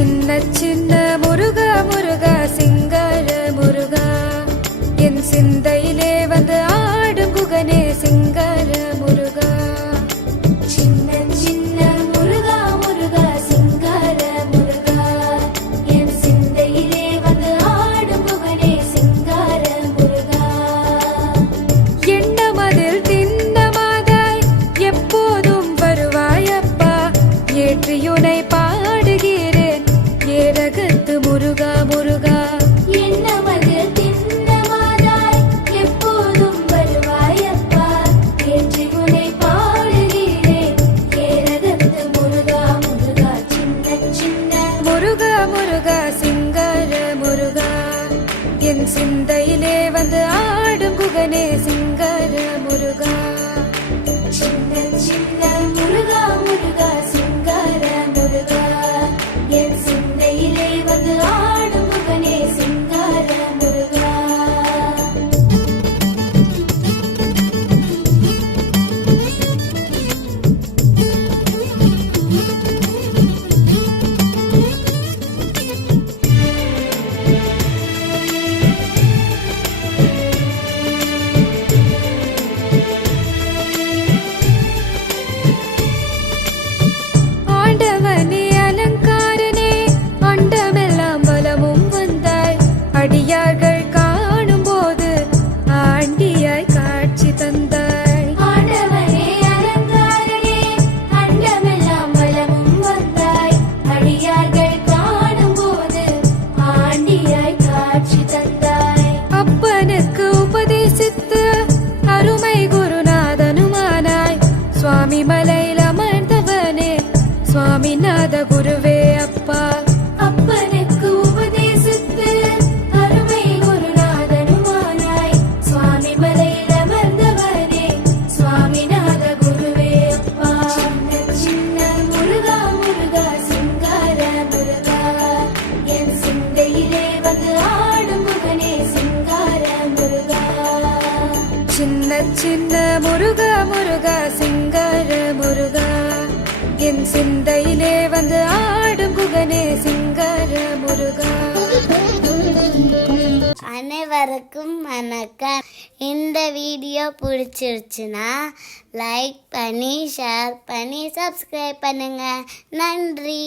சின்ன சின்ன முருகா முருகா சிங்கார முருகா என் சிந்தையிலே வந்து ஆடும் குகனே சிங்கார முருகா. சின்ன சின்ன முருகா முருகா சிங்கார முருகா என் சிந்தையிலே வந்து ஆடும் குகனே சிங்கார முருகா. எண்ணமதில் திண்ணமாதாய் எப்போதும் வருவாயப்பா, ஏற்றியுனை பாடுகிறேன் ஏரகத்து முருகா முருகா. எண்ணமதில் திண்ணமாதாய் எப்போதும் வருவாயப்பா, ஏற்றியுனை பாடுகிறேன் ஏரகத்து முருகா முருகா. சின்ன சின்ன முருகா முருகா சிங்கார முருகா என் சிந்தையிலே வந்து ஆடும் குகனே சிங்கார முருகா. சின்ன சின்ன முருகா முருகா சிங்கார முருகா என் சிந்தையிலே வந்து ஆடும் குகனே சிங்கார முருகா. ஆண்டவனே அலங்காரனே அண்டமெல்லாம் பலமும் வந்தாய், அடியார்கள் காணும் போது ஆண்டியாய் காட்சி தந்தாய். ஆண்டவனே அலங்காரனே அண்டமெல்லாம் பலமும் வந்தாய், அடியார்கள் காணும் போது ஆண்டியாய் காட்சி தந்தாய். அப்பனுக்கு உபதேசித்து அருமை குருநாதனுமானாய், சுவாமி மலையில் அமர்ந்தவனே சுவாமிநாத குருவே அப்பா. அப்பனுக்கு உபதேசித்து அருமை குருநாதனுமானாய், சுவாமி மலையில் அமர்ந்தவனே சுவாமிநாத குருவே அப்பா. சின்ன சின்ன முருகா முருகா சிங்கார முருகா என் சிந்தையிலே வந்து ஆடும் குகனே சிங்கார முருகா. சின்ன சின்ன முருகா முருகா சிங்கார முருகா என் சிந்தையிலே வந்து ஆடும் குகனே சிங்கார முருகா. அனைவருக்கும் வணக்கம். இந்த வீடியோ பிடிச்சிருச்சுன்னா லைக் பண்ணி ஷேர் பண்ணி சப்ஸ்கிரைப் பண்ணுங்க. நன்றி.